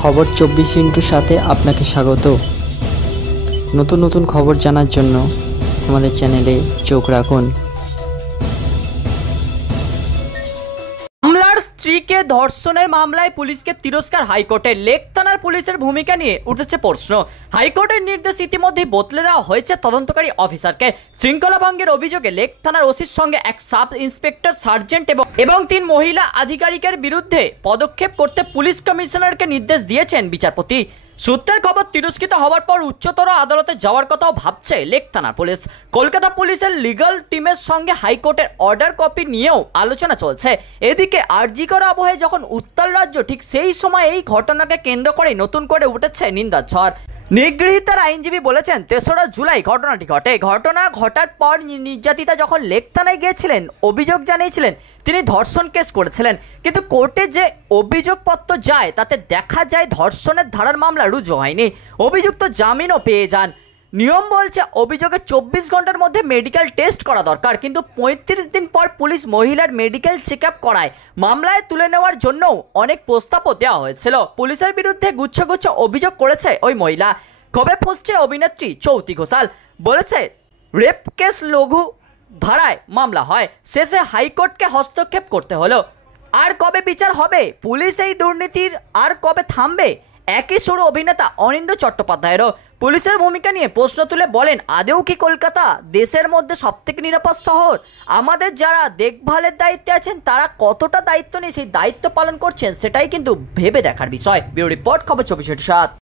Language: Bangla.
খবর 24 সাথে আপনাকে স্বাগত। নতুন নতুন খবর জানার জন্য আমাদের চ্যানেলে চোখ রাখুন। মামলার স্ত্রীকে ধর্ষণের মামলায় পুলিশকে তিরস্কার হাইকোর্টের। লেক থানার পুলিশের ভূমিকা নিয়ে উঠেছে প্রশ্ন। হাইকোর্টের নির্দেশ ইতিমধ্যেই বদলে দেওয়া হয়েছে তদন্তকারী অফিসারকে। শৃঙ্খলা ভঙ্গের অভিযোগে লেক থানার ওসির সঙ্গে এক সাব ইন্সপেক্টর, সার্জেন্ট এবং 3 মহিলা আধিকারিকের বিরুদ্ধে পদক্ষেপ করতে পুলিশ কমিশনারকে নির্দেশ দিয়েছেন বিচারপতি। সূত্রের খবর, তিরস্কৃত হওয়ার পর উচ্চতর আদালতে যাওয়ার কথাও ভাবছে লেক থানার পুলিশ। কলকাতা পুলিশের লিগ্যাল টিমের সঙ্গে হাইকোর্টের অর্ডার কপি নিয়েও আলোচনা চলছে। এদিকে আরজিকর আবহে যখন উত্তাল রাজ্য, ঠিক সেই সময় এই ঘটনাকে কেন্দ্র করে নতুন করে উঠেছে নিন্দার ঝড়। নিগৃহীতার আইনজীবী বলেছেন, 3রা জুলাই ঘটনাটি ঘটে। ঘটনা ঘটার পর নির্যাতিতা যখন লেক থানায় গিয়েছিলেন, অভিযোগ জানিয়েছিলেন তিনি ধর্ষণ কেস করেছিলেন। কিন্তু কোর্টে যে অভিযোগপত্র যায় তাতে দেখা যায় ধর্ষণের ধারার মামলা রুজু হয়নি। অভিযুক্ত জামিনও পেয়ে যান। নিয়ম বলছে অভিযোগের 24 ঘন্টার মধ্যে মেডিকেল টেস্ট করা দরকার, কিন্তু 35 দিন পর পুলিশ মহিলার মেডিকেল চেক আপ করায়। মামলায় তুলে নেওয়ার জন্যও অনেক প্রস্তাবও দেওয়া হয়েছিল। পুলিশের বিরুদ্ধে গুচ্ছ অভিযোগ করেছে ওই মহিলা। কবে ফুঁসছে অভিনেত্রী চৌতি ঘোষাল, বলেছে রেপ কেস লঘু ধারায় মামলা হয়, শেষে হাইকোর্টকে হস্তক্ষেপ করতে হলো। আর কবে বিচার হবে? পুলিশ এই দুর্নীতির আর কবে থামবে? একই সুর অভিনেতা অনিন্দ্য চট্টোপাধ্যায়েরও। পুলিশের ভূমিকা নিয়ে প্রশ্ন তুলে বলেন, আদেও কি কলকাতা দেশের মধ্যে সবথেকে নিরাপদ শহর? আমাদের যারা দেখভালের দায়িত্বে আছেন তারা কতটা দায়িত্ব নিয়ে সেই দায়িত্ব পালন করছেন সেটাই কিন্তু ভেবে দেখার বিষয়। ব্যুরো রিপোর্ট, খবর 24/7।